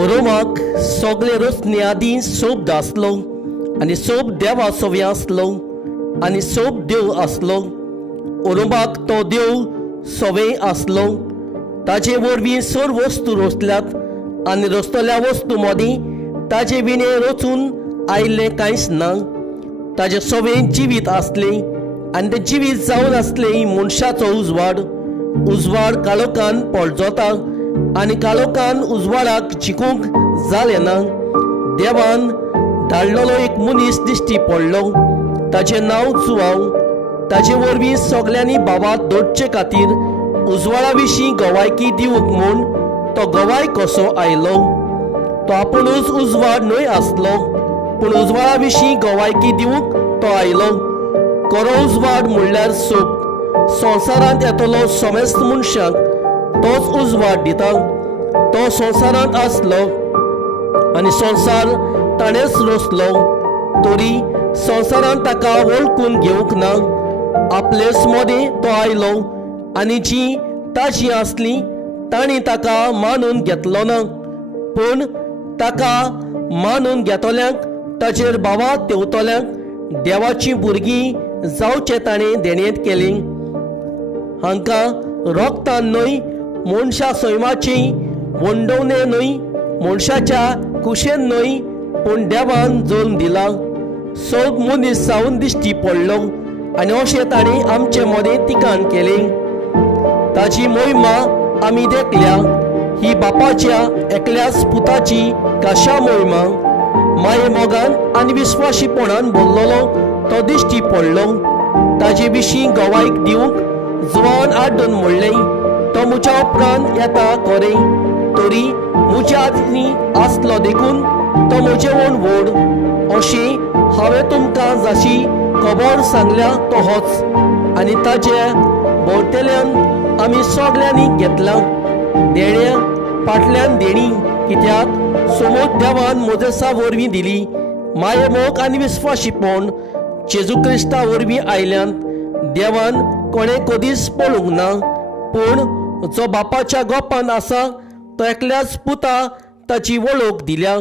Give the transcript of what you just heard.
ओरोमाक सगळे रोसने आदीं सोप आसलो आनी सोप देवा सोव्या आसलो आनी सोप देव आसलो। ओरोमाक तो देव सोवे आसलो। ताचे वरवीं सर वस्तू रोसल्यात आनी रोसतल्या वस्तू मदीं ताचे विणे रोचून आयिल्लें कांयच ना। ताचे सोवें जिवीत आसलें आनी तें जिवीत जावन आसलें मनशाचो उजवाड काळोखान पळजोता आनी काळोखान उजवाडाक जिखूंक जालें ना। देवान धाडलेलो एक मनीस दिश्टी पडलो, ताचें नांव जुआंव। ताचे वरवीं सगल्यांनी भावांत दवरचे खातीर उजवाडा विशीं गवायकी दिवंक म्हूण तो गवाय कसो आयलो। तो आपुणूच उजवाड न्हय आसलो, पूण उजवाडा विशीं गवायकी दिवंक तो आयलो। खरो उजवाड म्हणल्यार सोप। संवसारांत येतलो समेस्त मनशाक तोच उजवाड दिता। तो संवसारांत आसलो आनी संवसार ताणेंच रोसलो, तरी संवसारान ताका वळखून घेवंक ना। आपलेच मदें तो आयलो आनी जी ताची आसली तांणी ताका मानून घेतलो ना, पूण ताका मानून घेतल्यांक ताचेर भावां तेवतल्यांक देवाची भुरगीं जावचें ताणें देणेत केली। हांकां रोगतान न्हय, मनशा सैमाची वंडोवणे न्हय, मनशाच्या कुशेन न्हय, पूण देवान जल्म दिला। सोब मनीस जावन दिश्टी पडलो आनी अशें ताणें आमचे मदें तिकान केलें। ताची मोहिमा आमी देखल्या। ही बापाच्या एकल्याच पुताची काशा मोहिमा। माये मोगान आनी विस्वाशीपणान बोल्लोलो तो दिश्टी पडलो। ताजे विशीं गवायक दिवंक जुआवान आड्डून म्हणलें, तो म्हज्या उपरांत येता खरें, तरी म्हज्या आदीं आसलो देखून तो म्हजे म्हूण व्हड। अशें हांवें तुमकां जाशी खबर सांगल्या तो होच, आनी ताचे भोंवतेल्यान आमी सगल्यांनी घेतला। देण्या फाटल्यान देणी, कित्याक समोर देवान मोजेसा वरवीं दिली। माये मोग आनी विस्वाशीपण जेजू क्रिस्ता वरवीं आयल्यान देवान कोणें कधीच पळोवंक ना, पूण जो बापाच्या गोपान आसा तो एकल्याच पुता ताची वळख दिल्या।